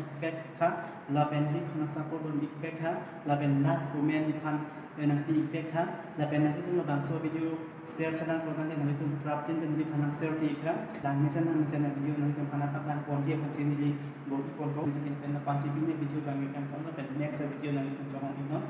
effect ค่ะเราเป็นที่นักสังคมบน effect ค่ะเราเป็นนักกูแมนที่พันนักที่ effect ค่ะเราเป็นนักที่ต้องระบางโซวิดีโอเซลล์sedang program yang itu terapkan dan dipandang seperti itu dan misalnya video yang itu pandang apa pun dia pun sini di bawah pun kau itu kita panci punya video bagi kan kalau pen next video yang itu jangan itu